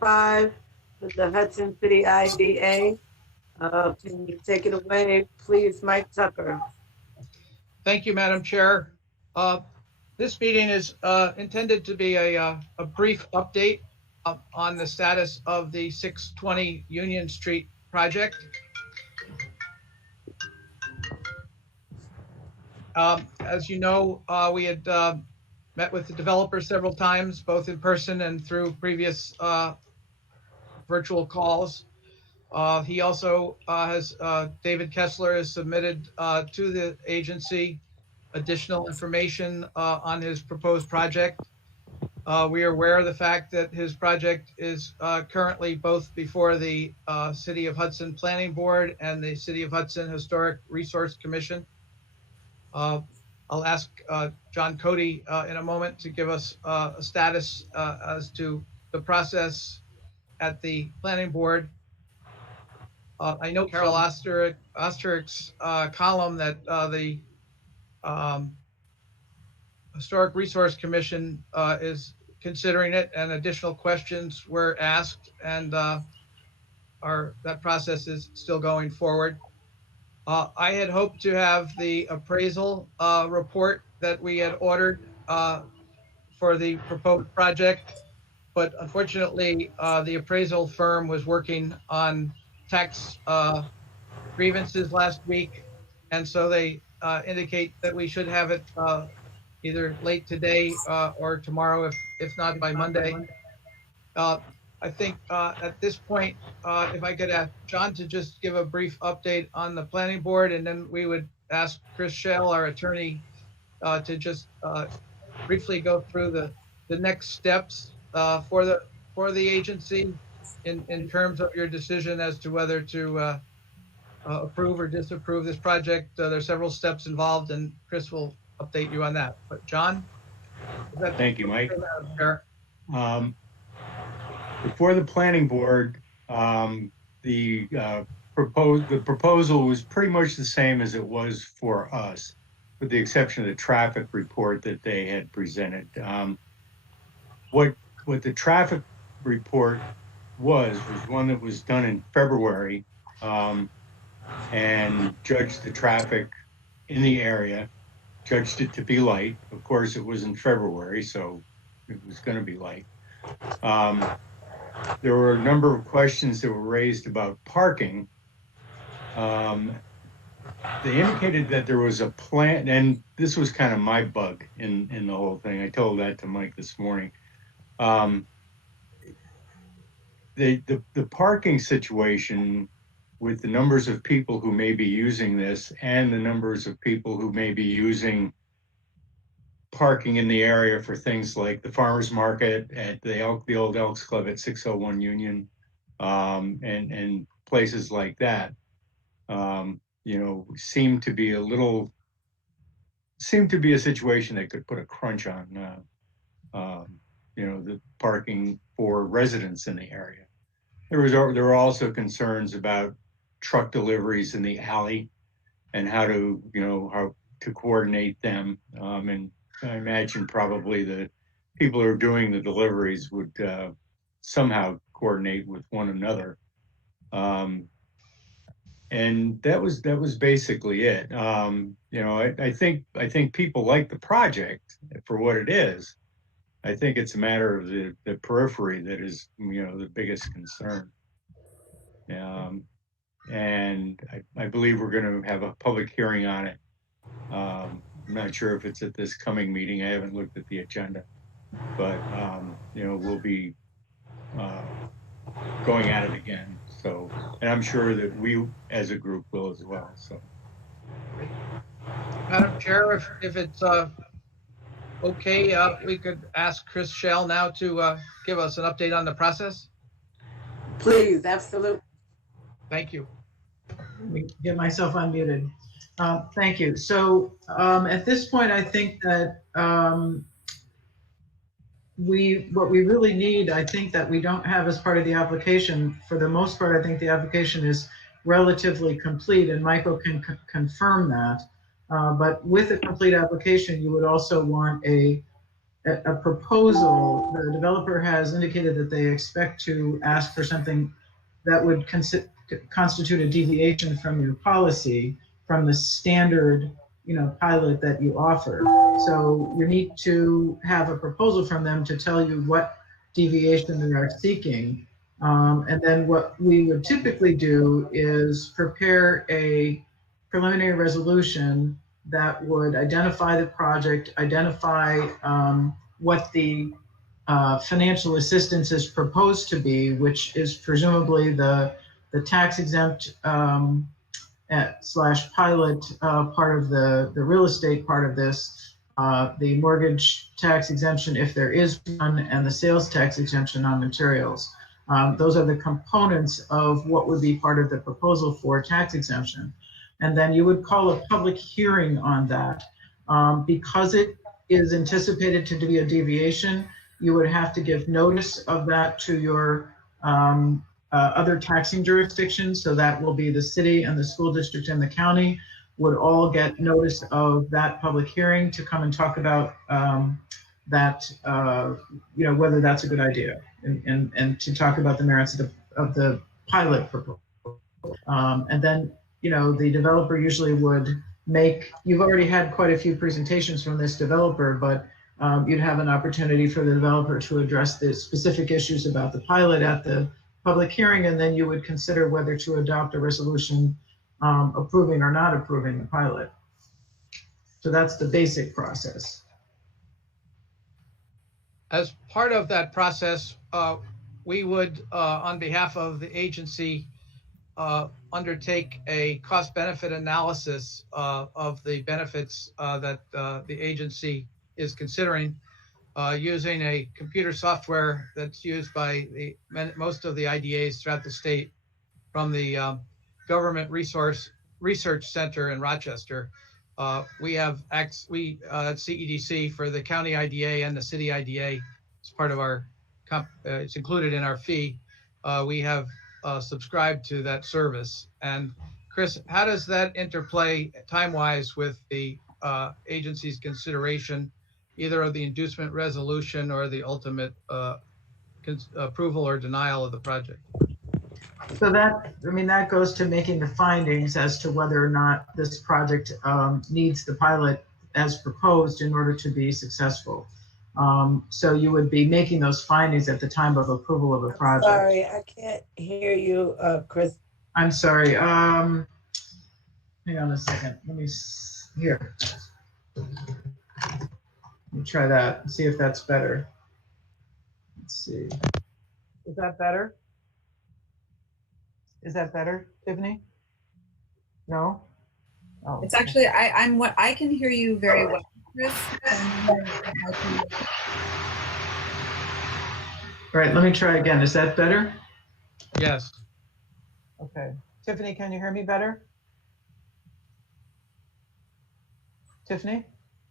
5 with the Hudson City IDA. Can you take it away, please, Mike Tucker? Thank you, Madam Chair. Uh, This meeting is intended to be a brief update on the status of the 620 Union Street project. As you know, we had met with the developer several times, both in person and through previous virtual calls. He also David Kessler has submitted to the agency additional information on his proposed project. We are aware of the fact that his project is currently both before the City of Hudson Planning Board and the City of Hudson Historic Resource Commission. I'll ask John Cody in a moment to give us a status as to the process at the Planning Board. I know Carol Osterik's column that the Historic Resource Commission is considering it, and additional questions were asked, and that process is still going forward. I had hoped to have the appraisal report that we had ordered for the proposed project, but unfortunately, the appraisal firm was working on tax grievances last week, and so they indicate that we should have it either late today or tomorrow, if not by Monday. I think at this point, if I could ask John to just give a brief update on the planning board, and then we would ask Chris Schell, our attorney, to just briefly go through the next steps for the agency in terms of your decision as to whether to approve or disapprove this project. There's several steps involved, and Chris will update you on that. But John? Thank you, Mike. Before the planning board, the proposal was pretty much the same as it was for us, with the exception of the traffic report that they had presented. What the traffic report was one that was done in February and judged the traffic in the area, judged it to be light. Of course, it was in February, so it was going to be light. There were a number of questions that were raised about parking. They indicated that there was a plan, and this was kind of my bug in the whole thing. I told that to Mike this morning. The parking situation, with the numbers of people who may be using this and the numbers of people who may be using parking in the area for things like the farmers market at the old Elks Club at 601 Union, and places like that, seemed to be a situation that could put a crunch on, the parking for residents in the area. There were also concerns about truck deliveries in the alley and how to coordinate them. And I imagine probably the people who are doing the deliveries would somehow coordinate with one another. And that was basically it. I think people like the project for what it is. I think it's a matter of the periphery that is, the biggest concern. And I believe we're going to have a public hearing on it. I'm not sure if it's at this coming meeting. I haven't looked at the agenda, but we'll be going at it again. So, and I'm sure that we as a group will as well. So, Madam Chair, if it's okay, we could ask Chris Schell now to give us an update on the process. Please, absolutely. Thank you. Let me get myself unmuted. Thank you. So at this point, I think that what we really need, I think that we don't have as part of the application, for the most part, I think the application is relatively complete, and Michael can confirm that. But with a complete application, you would also want a proposal, the developer has indicated that they expect to ask for something that would constitute a deviation from your policy, from the standard, pilot that you offer. So you need to have a proposal from them to tell you what deviation they are seeking. And then what we would typically do is prepare a preliminary resolution that would identify the project, identify what the financial assistance is proposed to be, which is presumably the tax exempt slash pilot part of the real estate part of this, the mortgage tax exemption if there is one, and the sales tax exemption on materials. Those are the components of what would be part of the proposal for tax exemption. And then you would call a public hearing on that. Because it is anticipated to be a deviation, you would have to give notice of that to your other taxing jurisdictions. So that will be the city and the school district and the county would all get notice of that public hearing to come and talk about that, whether that's a good idea, and to talk about the merits of the pilot proposal. And then, the developer usually would you've already had quite a few presentations from this developer, but you'd have an opportunity for the developer to address the specific issues about the pilot at the public hearing, and then you would consider whether to adopt a resolution approving or not approving the pilot. So that's the basic process. As part of that process, we would, on behalf of the agency, undertake a cost-benefit analysis of the benefits that the agency is considering, using a computer software that's used by most of the IDAs throughout the state, from the Government Research Center in Rochester. We have at CEDC for the county IDA and the city IDA. It's part of our, it's included in our fee. We have subscribed to that service. And Chris, how does that interplay time-wise with the agency's consideration, either of the inducement resolution or the ultimate approval or denial of the project? So that goes to making the findings as to whether or not this project needs the pilot as proposed in order to be successful. So you would be making those findings at the time of approval of a project. Sorry, I can't hear you, Chris. I'm sorry. Hang on a second. Here. Let me try that and see if that's better. Let's see. Is that better? Is that better, Tiffany? No? Oh, It's actually, I can hear you very well, Chris. All right, let me try again. Is that better? Yes. Okay. Tiffany, can you hear me better? Tiffany?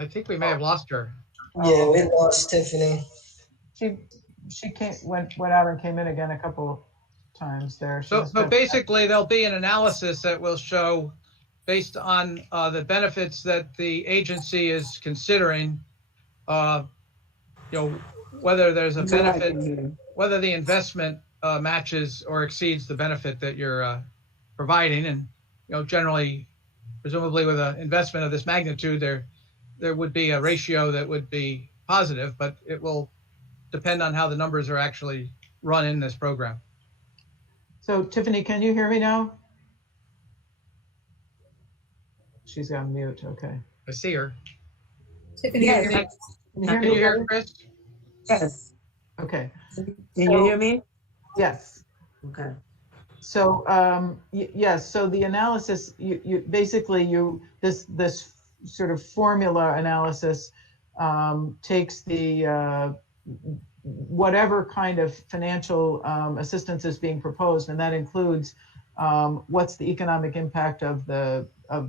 I think we may have lost her. Yeah, we lost Tiffany. She went out and came in again a couple times there. So basically, there'll be an analysis that will show, based on the benefits that the agency is considering, whether there's a benefit, whether the investment matches or exceeds the benefit that you're providing. And generally, presumably with an investment of this magnitude, there would be a ratio that would be positive, but it will depend on how the numbers are actually run in this program. So Tiffany, can you hear me now? She's on mute. Okay. I see her. Tiffany, Yes. Can you hear Chris? Yes. Okay. Can you hear me? Yes. Okay. So yes. So the analysis, you basically this sort of formula analysis takes the whatever kind of financial assistance is being proposed, and that includes what's the economic impact of the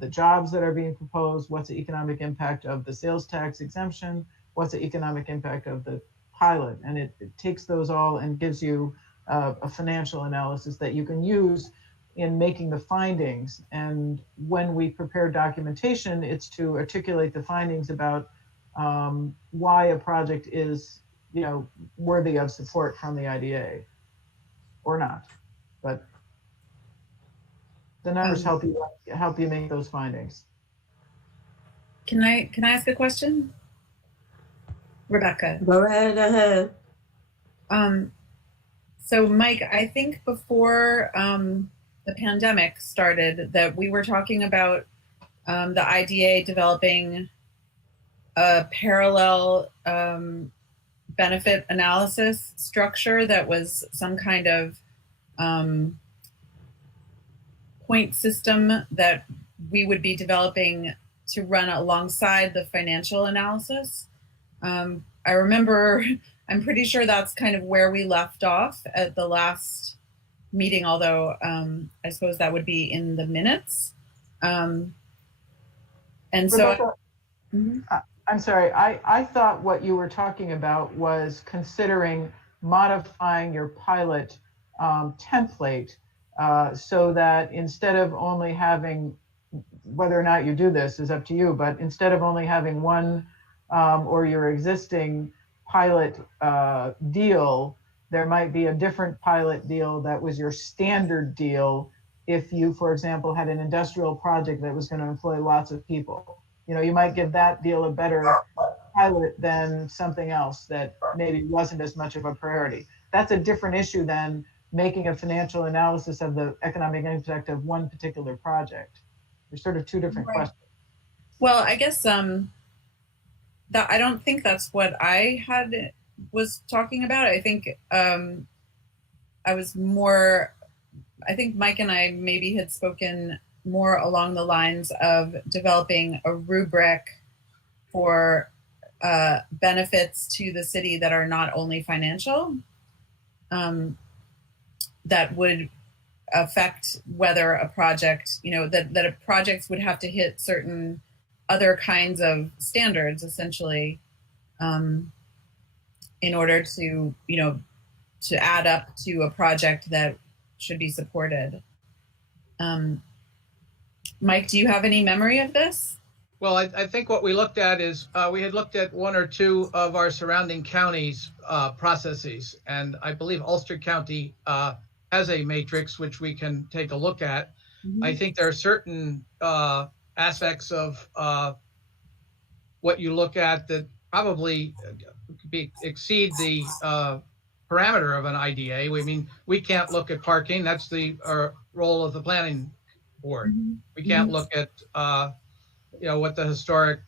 jobs that are being proposed, what's the economic impact of the sales tax exemption, what's the economic impact of the pilot, and it takes those all and gives you a financial analysis that you can use in making the findings. And when we prepare documentation, it's to articulate the findings about why a project is, you know, worthy of support from the IDA or not. But the numbers help you make those findings. Can I ask a question? Rebecca. Go right ahead. So Mike, I think before the pandemic started that we were talking about the IDA developing a parallel benefit analysis structure that was some kind of point system that we would be developing to run alongside the financial analysis. I remember, I'm pretty sure that's kind of where we left off at the last meeting, although I suppose that would be in the minutes. And so, Rebecca, I'm sorry, I thought what you were talking about was considering modifying your pilot template so that instead of only having, whether or not you do this is up to you, but instead of only having one or your existing pilot deal, there might be a different pilot deal that was your standard deal if you, for example, had an industrial project that was going to employ lots of people. You know, you might give that deal a better pilot than something else that maybe wasn't as much of a priority. That's a different issue than making a financial analysis of the economic impact of one particular project. There's sort of two different questions. Well, I guess that I don't think that's what I was talking about. I think I was more, I think Mike and I maybe had spoken more along the lines of developing a rubric for benefits to the city that are not only financial, that would affect whether a project, you know, that a project would have to hit certain other kinds of standards, essentially, in order to, you know, to add up to a project that should be supported. Mike, do you have any memory of this? Well, I think what we looked at is we had looked at one or two of our surrounding counties' processes, and I believe Ulster County has a matrix which we can take a look at. Mm-hmm. I think there are certain aspects of what you look at that probably exceed the parameter of an IDA. I mean, we can't look at parking. That's the role of the planning board. Mm-hmm. We can't look at you know, what the historic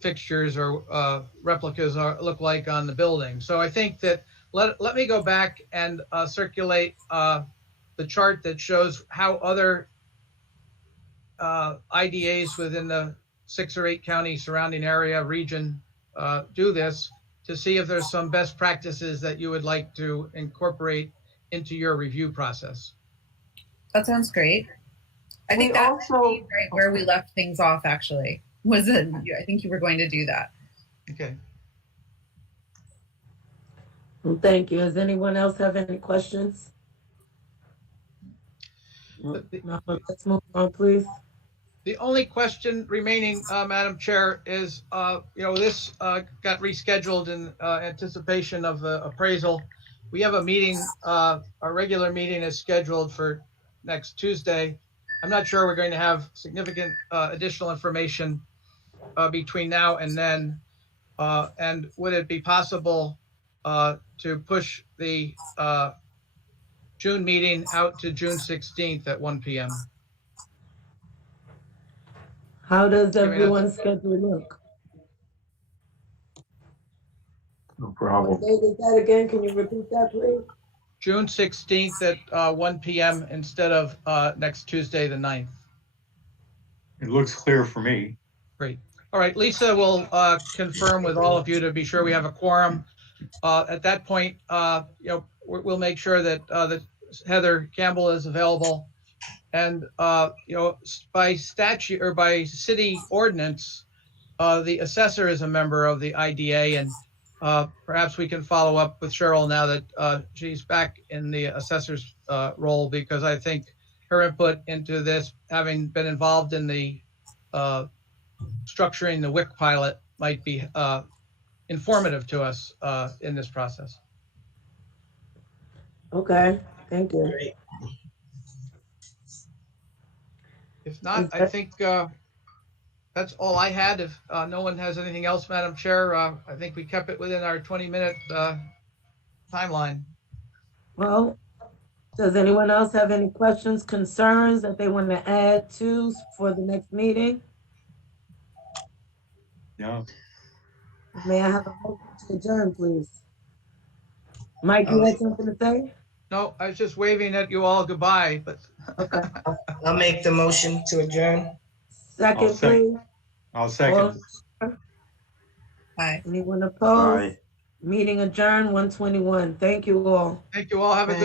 fixtures or replicas look like on the building. So I think that let me go back and circulate the chart that shows how other IDAs within the 6 or 8 county surrounding area region do this, to see if there's some best practices that you would like to incorporate into your review process. That sounds great. I think that's right where we left things off, actually. I think you were going to do that. Okay. Well, thank you. Does anyone else have any questions? No, let's move on, please. The only question remaining, Madam Chair, is, you know, this got rescheduled in anticipation of the appraisal. We have a meeting, our regular meeting is scheduled for next Tuesday. I'm not sure we're going to have significant additional information between now and then. And would it be possible to push the June meeting out to June 16th at 1 p.m.? How does everyone's schedule look? No problem. What date is that again? Can you repeat that, please? June 16th at 1 p.m. instead of next Tuesday, the 9th. It looks clear for me. Great. All right, Lisa will confirm with all of you to be sure we have a quorum. At that point, you know, we'll make sure that that Heather Campbell is available. And you know, by statute or by city ordinance, the assessor is a member of the IDA, and perhaps we can follow up with Cheryl now that she's back in the assessor's role, because I think her input into this, having been involved in the structuring the WIC pilot, might be informative to us in this process. Okay, thank you. Great. If not, I think that's all I had. If no one has anything else, Madam Chair, I think we kept it within our 20-minute timeline. Well, does anyone else have any questions, concerns that they want to add to for the next meeting? No, May I have a motion to adjourn, please? Mike, you Um, had something to say? No, I was just waving at you all goodbye, but Okay. I'll make the motion to adjourn. Second, second. please. I'll second. Hi. Anyone opposed? Aye. Meeting adjourned, 1:21. Thank you all. thank you all. Have a good